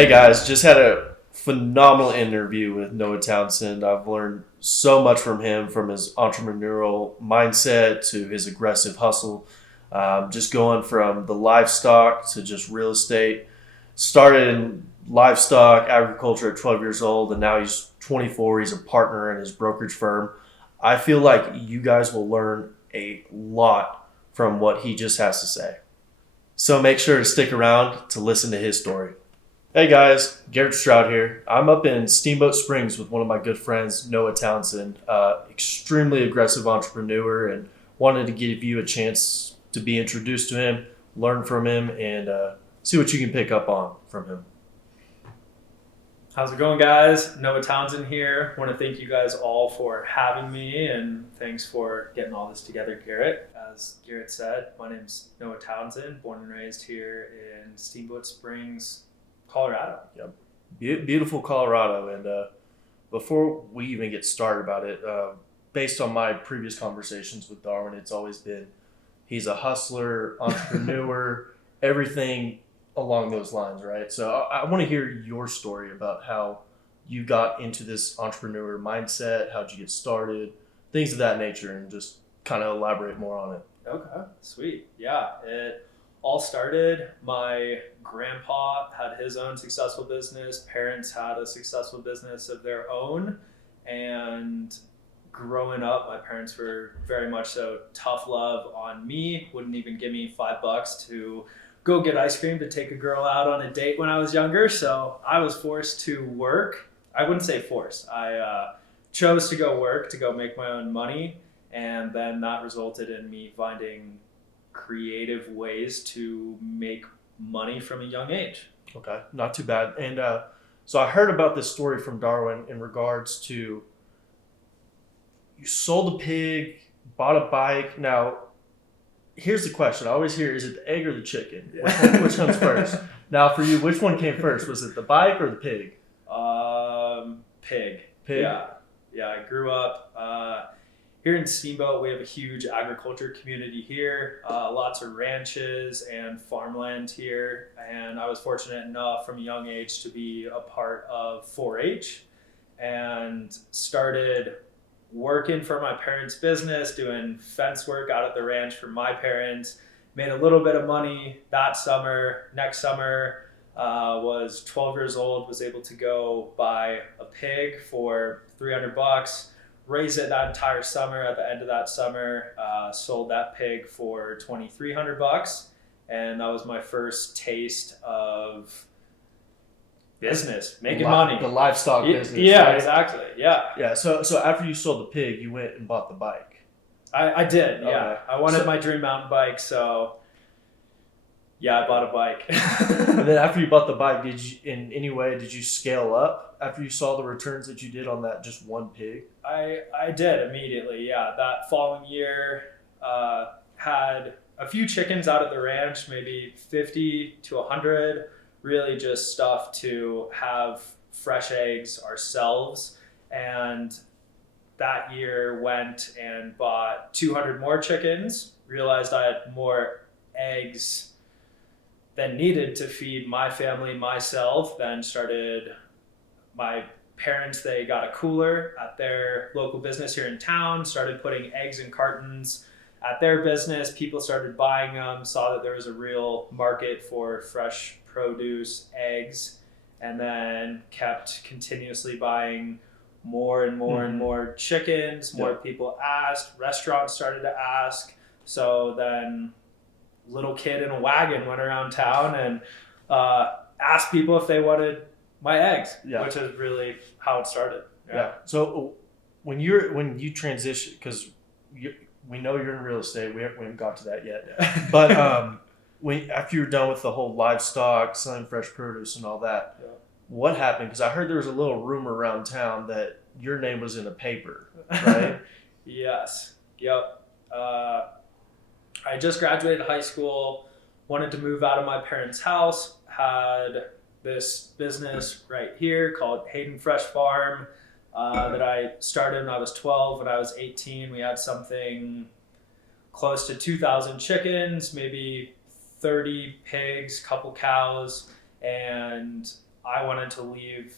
Hey guys, just had a phenomenal interview with Noah Townsend. I've learned so much from him, from his entrepreneurial mindset to his aggressive hustle. Just going from the livestock to just real estate. Started in livestock agriculture at 12 years old, and now he's 24. He's a partner in his brokerage firm. I feel like you guys will learn a lot from what he just has to say. So make sure to stick around to listen to his story. Hey guys, Garrett Stroud here. I'm up in Steamboat Springs with one of my good friends, Noah Townsend, extremely aggressive entrepreneur, and wanted to give you a chance to be introduced to him, learn from him, and see what you can pick up on from him. How's it going, guys? Noah Townsend here. Want to thank you guys all for having me, and thanks for getting all this together, Garrett. As Garrett said, my name's Noah Townsend, born and raised here in Steamboat Springs, Colorado. Yep. Beautiful Colorado. And before we even get started about it, based on my previous conversations with Darwin, it's always been he's a hustler, entrepreneur, everything along those lines, right? So I want to hear your story about how you got into this entrepreneur mindset, how'd you get started, things of that nature, and just kind of elaborate more on it. Okay, sweet. Yeah, it all started, my grandpa had his own successful business, parents had a successful business of their own, and growing up, my parents were very much so tough love on me, wouldn't even give me $5 to go get ice cream to take a girl out on a date when I was younger, so I was forced to work. I wouldn't say forced, I chose to go work, to go make my own money, and then that resulted in me finding creative ways to make money from a young age. Okay, not too bad. And so I heard about this story from Darwin in regards to you sold a pig, bought a bike. Now, here's the question. I always hear, is it the egg or the chicken? Which comes first? Now, for you, which one came first? Was it the bike or the pig? Pig. Pig? Yeah, I grew up here in Steamboat. We have a huge agriculture community here, lots of ranches and farmland here, and I was fortunate enough from a young age to be a part of 4-H and started working for my parents' business, doing fence work out at the ranch for my parents, made a little bit of money that summer. Next summer, was 12 years old, was able to go buy a pig for $300, raised it that entire summer. At the end of that summer, sold that pig for $2,300, and that was my first taste of business, making money. The livestock business. Yeah, right? exactly. Yeah. Yeah. So after you sold the pig, you went and bought the bike. I did. Yeah. Okay. I wanted my dream mountain bike, so yeah, I bought a bike. And then after you bought the bike, did you scale up after you saw the returns that you did on that just one pig? I did immediately. Yeah. That following year, had a few chickens out at the ranch, maybe 50 to 100. Really just stuff to have fresh eggs ourselves. And that year went and bought 200 more chickens, realized I had more eggs than needed to feed my family, myself. Then started, my parents, they got a cooler at their local business here in town, started putting eggs in cartons at their business. People started buying them, saw that there was a real market for fresh produce, eggs, and then kept continuously buying more and more and more chickens. More people asked, restaurants started to ask. So then little kid in a wagon went around town and asked people if they wanted my eggs, which is really how it started. Yeah. So when you transition, because we know you're in real estate, we haven't got to that yet, but after you were done with the whole livestock, selling fresh produce and all that, what happened? Because I heard there was a little rumor around town that your name was in a paper, right? Yes. Yep. I just graduated high school, wanted to move out of my parents' house, had this business right here called Hayden Fresh Farm that I started when I was 12. When I was 18, we had something close to 2,000 chickens, maybe 30 pigs, couple cows, and I wanted to leave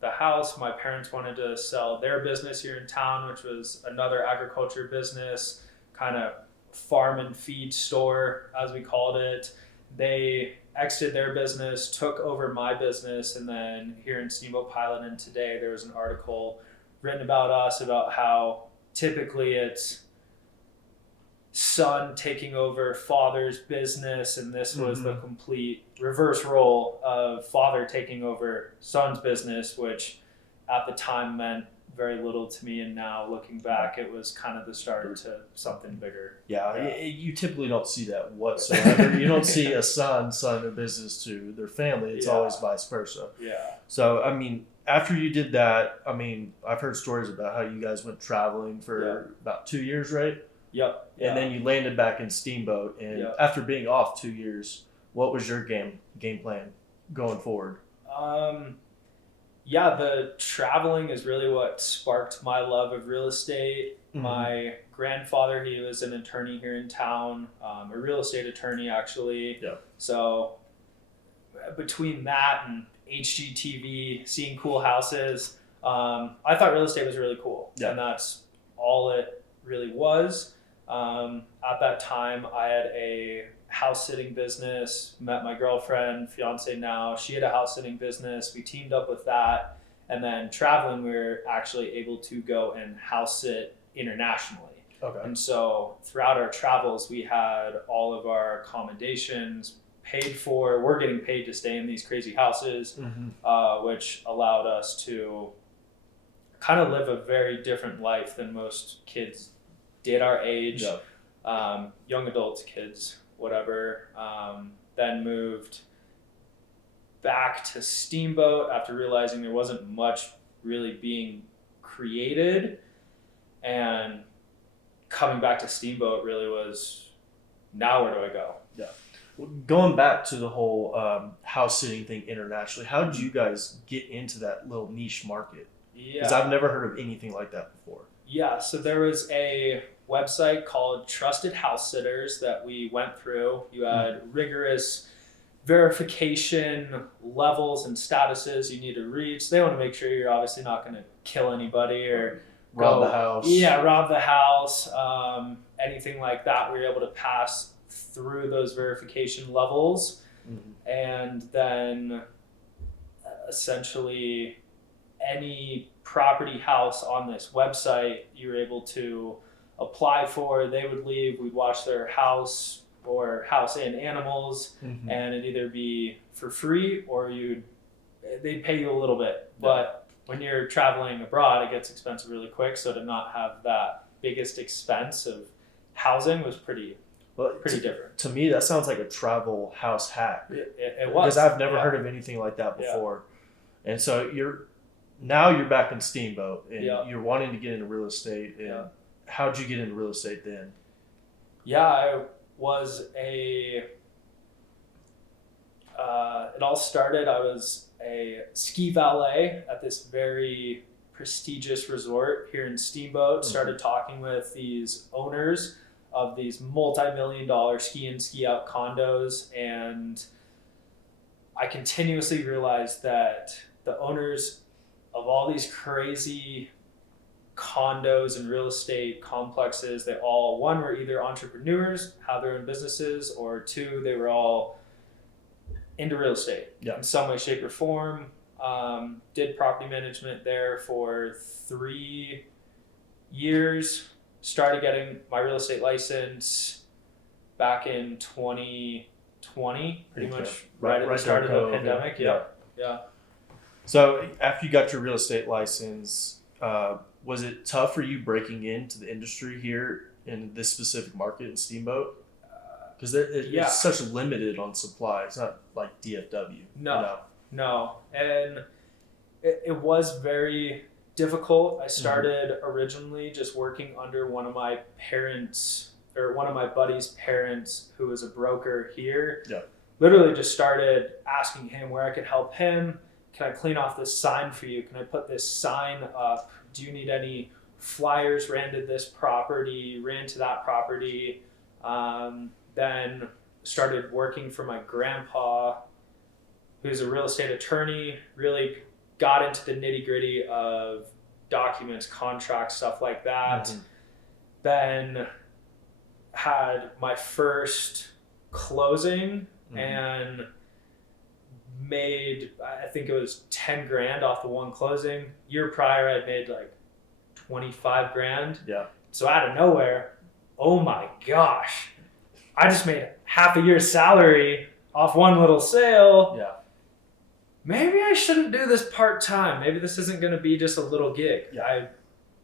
the house. My parents wanted to sell their business here in town, which was another agriculture business, kind of farm and feed store, as we called it. They exited their business, took over my business, and then here in Steamboat Pilot and today there was an article written about us about how typically it's son taking over father's business, and this was the complete reverse role of father taking over son's business, which at the time meant very little to me, and now looking back it was kind of the start to something bigger. You typically don't see that whatsoever. You don't see a son selling their business to their family. It's always vice versa. So I mean, after you did that, I mean, I've heard stories about how you guys went traveling for about 2 years, right? And then you landed back in Steamboat, and after being off 2 years, what was your game plan going forward? The traveling is really what sparked my love of real estate. My grandfather, he was an attorney here in town, a real estate attorney actually. So between that and HGTV, seeing cool houses, I thought real estate was really cool, and that's all it really was. At that time, I had a house sitting business, met my girlfriend, fiance now. She had a house sitting business. We teamed up with that. And then traveling, we were actually able to go and house sit internationally. And so throughout our travels, we had all of our accommodations paid for. We're getting paid to stay in these crazy houses, which allowed us to kind of live a very different life than most kids did our age, young adults, kids, whatever. Then moved back to Steamboat after realizing there wasn't much really being created, and coming back to Steamboat really was, now where do I go? Well, going back to the whole house sitting thing internationally, how did you guys get into that little niche market? Because I've never heard of anything like that before. So there was a website called Trusted House Sitters that we went through. You had rigorous verification levels and statuses you need to reach. They want to make sure you're obviously not going to kill anybody or rob the house. Rob the house. Anything like that, we were able to pass through those verification levels. And then essentially any property house on this website you were able to apply for. They would leave, we'd watch their house or house and animals, and it'd either be for free or they'd pay you a little bit. But when you're traveling abroad, it gets expensive really quick, so to not have that biggest expense of housing was pretty different. To me, that sounds like a travel house hack. It was. Because I've never heard of anything like that before. And so you're back in Steamboat, and you're wanting to get into real estate. And how'd you get into real estate then? I was it all started, I was a ski valet at this very prestigious resort here in Steamboat. Started talking with these owners of these multi-million-dollar ski in, ski out condos, and I continuously realized that the owners of all these crazy condos and real estate complexes, they all, one, were either entrepreneurs, had their own businesses, or two, they were all into real estate in some way, shape, or form. Did property management there for 3 years. Started getting my real estate license back in 2020, pretty much right at the start of the pandemic. So after you got your real estate license, was it tough for you breaking into the industry here in this specific market in Steamboat? Because it's such limited on supply. It's not like DFW. No. And it was very difficult. I started originally just working under one of my parents, or one of my buddy's parents, who was a broker here. Literally just started asking him where I could help him. Can I clean off this sign for you? Can I put this sign up? Do you need any flyers? Ran to this property, ran to that property. Then started working for my grandpa who's a real estate attorney, really got into the nitty gritty of documents, contracts, stuff like that. Mm-hmm. Then had my first closing and made, I think it was 10 grand off the one closing. Year prior, I'd made like 25 grand. Yeah. So out of nowhere, oh my gosh, I just made half a year's salary off one little sale. Yeah. Maybe I shouldn't do this part-time. Maybe this isn't going to be just a little gig. Yeah.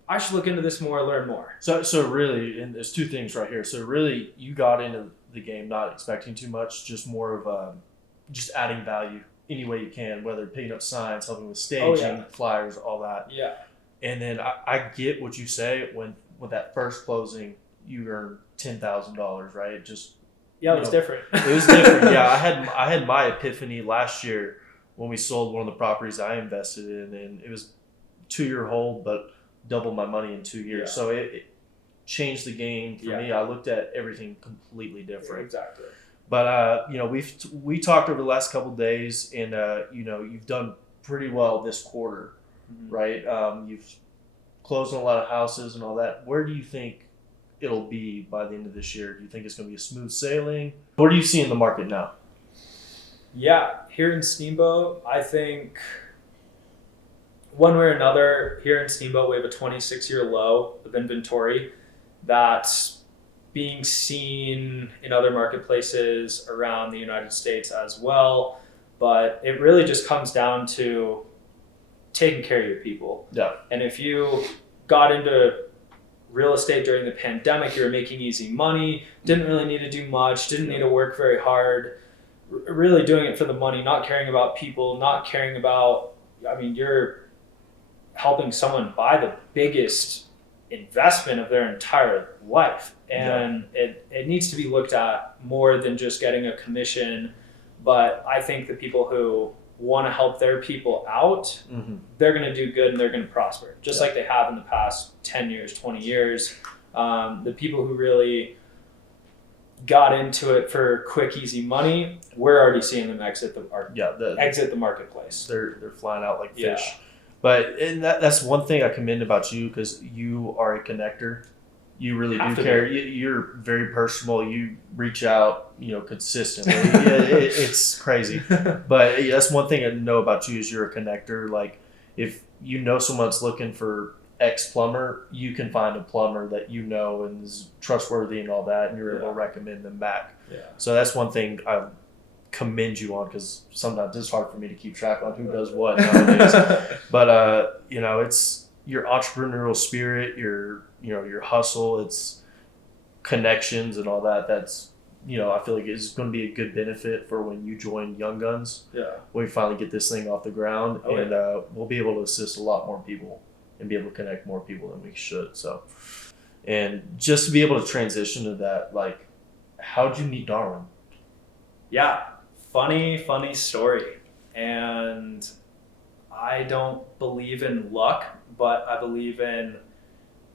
I should look into this more, learn more. So really, and there's two things right here. So really, you got into the game not expecting too much, just more of just adding value any way you can, whether picking up signs, helping with staging, flyers, all that. Yeah. And then I get what you say when with that first closing, you earned $10,000, right? Just it was different. It was different. Yeah, I had my epiphany last year when we sold one of the properties I invested in, and it was 2-year hold, but doubled my money in 2 years. Yeah. So it changed the game for me. I looked at everything completely different. Exactly. But we talked over the last couple of days, and you've done pretty well this quarter, right? You've closed on a lot of houses and all that. Where do you think it'll be by the end of this year? Do you think it's going to be a smooth sailing? What do you see in the market now? Yeah, here in Steamboat, I think one way or another, here in Steamboat, we have a 26-year low of inventory that's being seen in other marketplaces around the United States as well. But it really just comes down to taking care of your people. Yeah. And if you got into real estate during the pandemic, you were making easy money, didn't really need to do much, didn't need to work very hard, really doing it for the money, not caring about people, not caring about, you're helping someone buy the biggest investment of their entire life. And it needs to be looked at more than just getting a commission. But I think the people who want to help their people out, they're going to do good and they're going to prosper, just like they have in the past 10 years, 20 years. The people who really got into it for quick, easy money, we're already seeing them exit the marketplace. They're flying out like fish. But that's one thing I commend about you, because you are a connector. You really do care. You're very personal. You reach out, consistently. It's crazy. But that's one thing I know about you is you're a connector. Like, if you know someone's looking for X plumber, you can find a plumber that and is trustworthy and all that, and you're able to recommend them back. Yeah. So that's one thing I commend you on, because sometimes it's hard for me to keep track on who does what nowadays. But it's your entrepreneurial spirit, your hustle, it's connections and all that. That's I feel like it's going to be a good benefit for when you join Young Guns. Yeah. When we finally get this thing off the ground, we'll be able to assist a lot more people and be able to connect more people than we should. So, and just to be able to transition to that, like, how'd you meet Darwin? Yeah. Funny story. And I don't believe in luck, but I believe in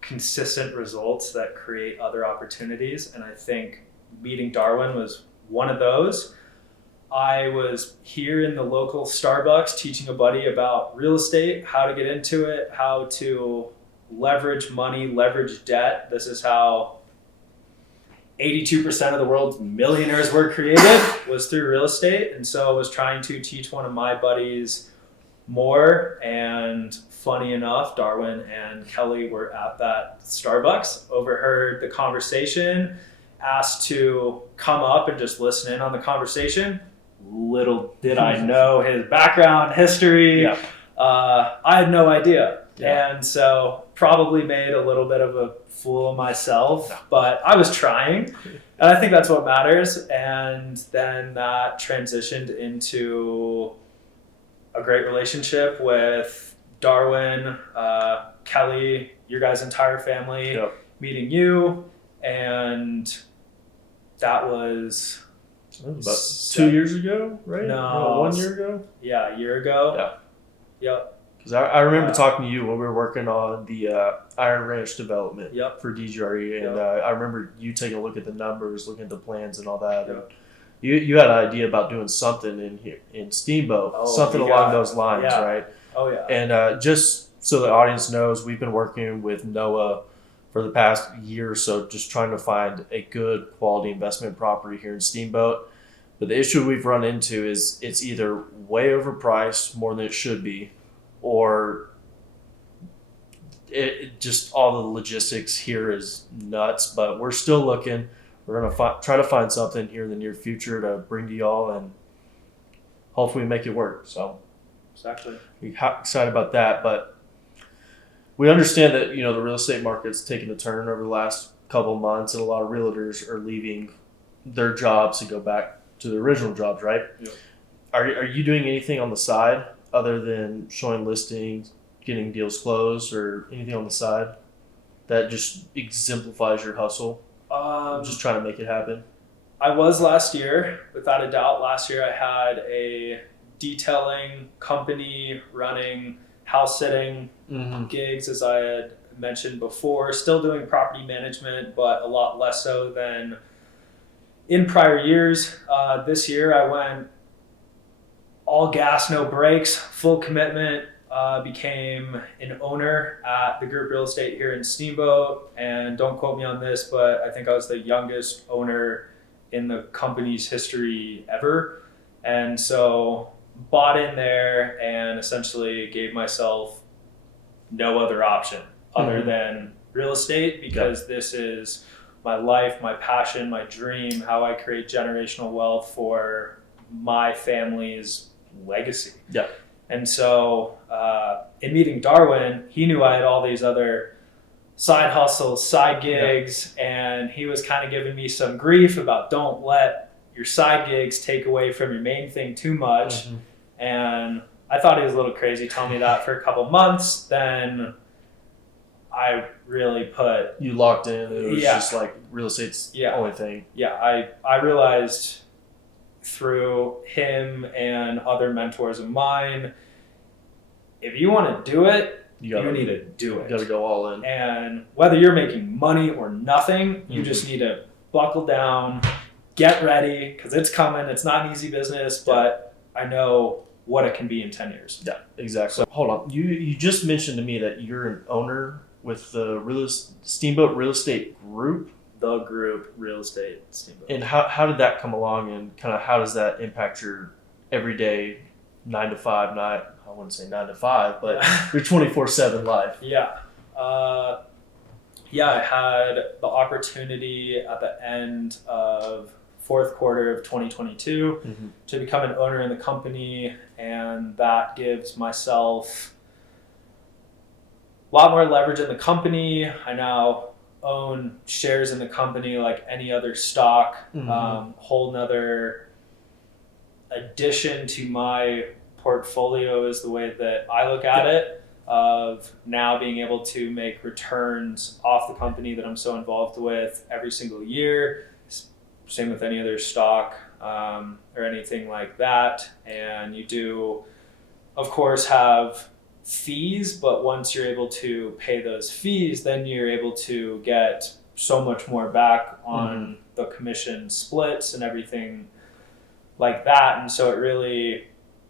consistent results that create other opportunities. And I think meeting Darwin was one of those. I was here in the local Starbucks teaching a buddy about real estate, how to get into it, how to leverage money, leverage debt. This is how 82% of the world's millionaires were created, was through real estate. And so I was trying to teach one of my buddies more. And funny enough, Darwin and Kelly were at that Starbucks, overheard the conversation, asked to come up and just listen in on the conversation. Little did I know his background, history. Yeah. I had no idea. Yeah. And so probably made a little bit of a fool of myself, but I was trying. And I think that's what matters. And then that transitioned into a great relationship with Darwin, Kelly, your guys' entire family, meeting you. And that was about 2 years ago, right? No. 1 year ago? Yeah, a year ago. Yeah. Yep. Because I remember talking to you when we were working on the Iron Ranch development for DGRE, and I remember you taking a look at the numbers, looking at the plans and all that. And you had an idea about doing something in here in Steamboat, something along those lines, right? Oh yeah. And just so the audience knows, we've been working with Noah for the past year or so, just trying to find a good quality investment property here in Steamboat. But the issue we've run into is it's either way overpriced, more than it should be, or it just all the logistics here is nuts. But we're still looking. We're gonna try to find something here in the near future to bring to y'all, and hopefully make it work. So, exactly. we're excited about that. But we understand that the real estate market's taken a turn over the last couple of months, and a lot of realtors are leaving their jobs to go back to the original jobs, right? Yep. Are you doing anything on the side other than showing listings, getting deals closed, or anything on the side that just exemplifies your hustle? Just trying to make it happen. I was last year, without a doubt. Last year I had a detailing company running house sitting gigs, as I had mentioned before. Still doing property management, but a lot less so than in prior years. This year I went all gas, no brakes, full commitment. Became an owner at the group real estate here in Steamboat, and don't quote me on this, but I think I was the youngest owner in the company's history ever. And so bought in there and essentially gave myself no other option other than real estate, because this is my life, my passion, my dream, how I create generational wealth for my family's legacy. Yeah. And so in meeting Darwin, he knew I had all these other side hustles, side gigs, and he was kind of giving me some grief about don't let your side gigs take away from your main thing too much. And I thought he was a little crazy telling me that for a couple months. Then I really put... You locked in. It was just like real estate's the only thing. Yeah, I realized through him and other mentors of mine, if you want to do it, you need to do it. You got to go all in. And whether you're making money or nothing, you just need to buckle down, get ready, because it's coming. It's not an easy business, but I know what it can be in 10 years. Yeah, exactly. So, hold on. You just mentioned to me that you're an owner with the Steamboat Real Estate Group. The group real estate Steamboat. And how did that come along, and kind of how does that impact your everyday 9 to 5, I wouldn't say 9 to 5, but your 24/7 life? I had the opportunity at the end of fourth quarter of 2022 to become an owner in the company, and that gives myself a lot more leverage in the company. I now own shares in the company like any other stock. Whole nother addition to my portfolio is the way that I look at it, of now being able to make returns off the company that I'm so involved with every single year. Same with any other stock or anything like that. And you do, of course, have fees, but once you're able to pay those fees, then you're able to get so much more back on the commission splits and everything like that. And so it really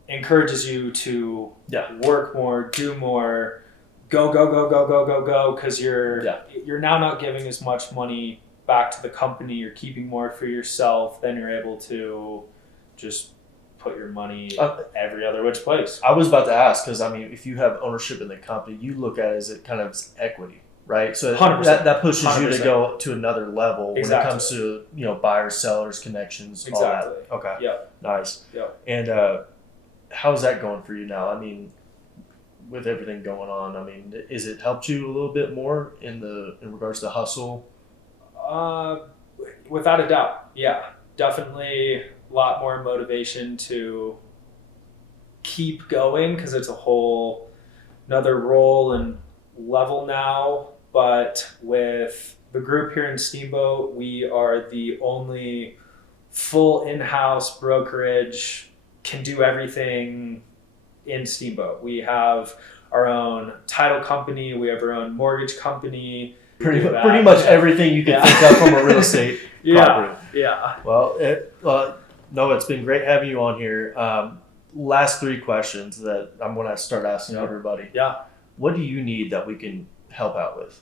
encourages you to work more, do more, go, because you're now not giving as much money back to the company. You're keeping more for yourself. Then you're able to just put your money every other which place. I was about to ask, because I mean, if you have ownership in the company, you look at it as it kind of equity, right? So 100%. that pushes 100%. You to go to another level when it comes to buyers, sellers, connections, all that. Okay. Yeah. Nice. Yeah. And how's that going for you now? I mean, with everything going on, I mean, is it helped you a little bit more in regards to hustle? Without a doubt, yeah, definitely a lot more motivation to keep going, because it's a whole another role and level now. But with the group here in Steamboat, we are the only full in-house brokerage, can do everything in Steamboat. We have our own title company, we have our own mortgage company. Pretty much everything you can think of from a real estate property. Yeah. Well, Noah, it's been great having you on here. Last three questions that I'm going to start asking everybody. Yeah. What do you need that we can help out with?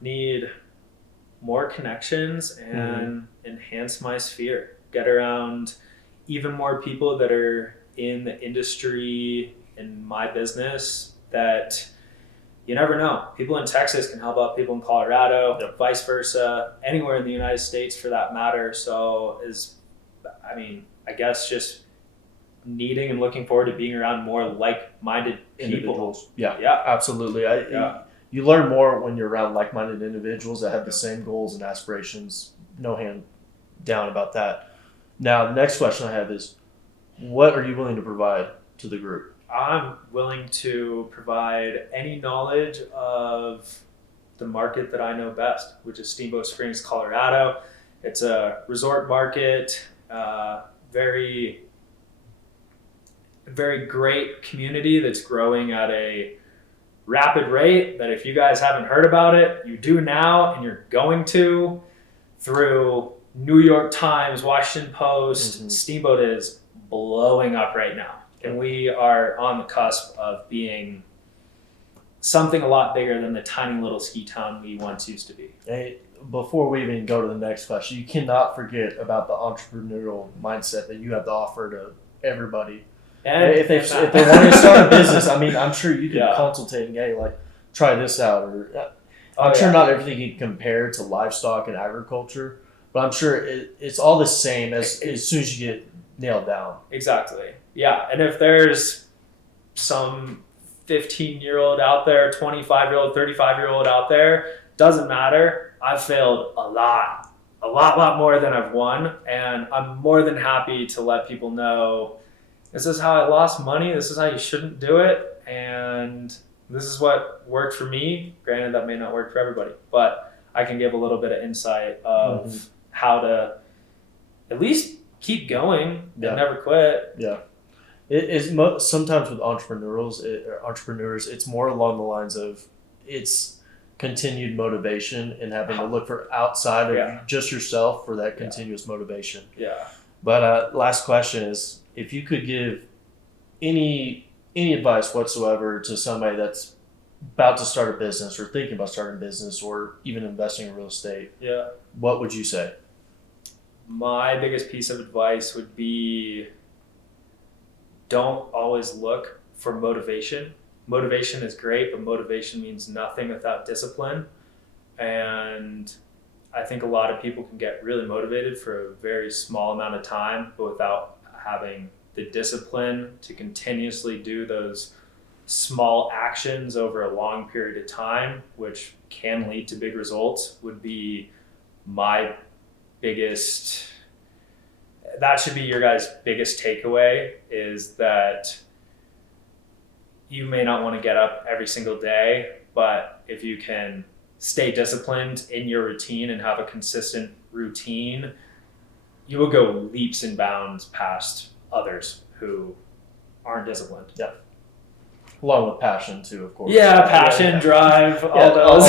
Need more connections and enhance my sphere. Get around even more people that are in the industry, in my business, that you never know. People in Texas can help out people in Colorado, vice versa, anywhere in the United States for that matter. So I guess just needing and looking forward to being around more like-minded people. Yeah, absolutely. You learn more when you're around like-minded individuals that have the same goals and aspirations. No hand down about that. Now, the next question I have is, what are you willing to provide to the group? I'm willing to provide any knowledge of the market that I know best, which is Steamboat Springs, Colorado. It's a resort market, very, very great community that's growing at a rapid rate that if you guys haven't heard about it, you do now, and you're going to through New York Times, Washington Post. Steamboat is blowing up right now. And we are on the cusp of being something a lot bigger than the tiny little ski town we once used to be. Hey, before we even go to the next question, you cannot forget about the entrepreneurial mindset that you have to offer to everybody. And if they want to start a business, I'm sure you can consultate and try this out. Or I'm sure not everything can compare to livestock and agriculture, but I'm sure it's all the same as soon as you get nailed down. Exactly. Yeah, and if there's some 15-year-old out there, 25-year-old, 35-year-old out there, doesn't matter. I've failed a lot more than I've won, and I'm more than happy to let people know this is how I lost money, this is how you shouldn't do it, and this is what worked for me. Granted, that may not work for everybody, but I can give a little bit of insight of how to at least keep going and never quit. Yeah. It is sometimes with entrepreneurs, it's more along the lines of it's continued motivation and having to look for outside of just yourself for that continuous motivation. Yeah. But last question is, if you could give any advice whatsoever to somebody that's about to start a business or thinking about starting a business or even investing in real estate, what would you say? My biggest piece of advice would be, don't always look for motivation. Motivation is great, but motivation means nothing without discipline. And I think a lot of people can get really motivated for a very small amount of time, but without having the discipline to continuously do those small actions over a long period of time, which can lead to big results, would be my biggest. That should be your guys' biggest takeaway, is that you may not want to get up every single day, but if you can stay disciplined in your routine and have a consistent routine, you will go leaps and bounds past others who aren't disciplined. Yeah. Along with passion too, of course. Yeah, passion, drive, all those.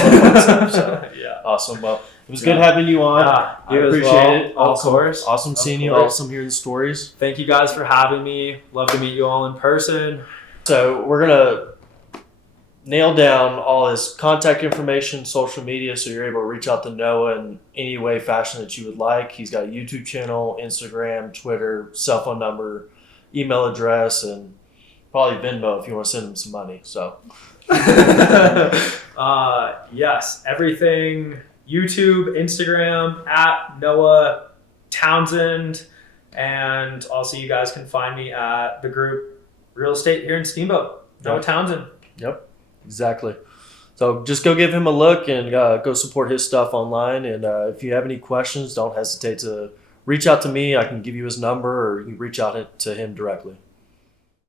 Awesome. Well, it was good having you on. I appreciate it. Awesome seeing you. Awesome hearing the stories. Thank you guys for having me. Love to meet you all in person. So we're going to nail down all his contact information, social media, so you're able to reach out to Noah in any way, fashion that you would like. He's got a YouTube channel, Instagram, Twitter, cell phone number, email address, and probably Venmo if you want to send him some money. So, yes, everything. YouTube, Instagram, at Noah Townsend, and also you guys can find me at the group Real Estate here in Steamboat. Noah Townsend. Yep, exactly. So just go give him a look and go support his stuff online. And if you have any questions, don't hesitate to reach out to me. I can give you his number, or you can reach out to him directly.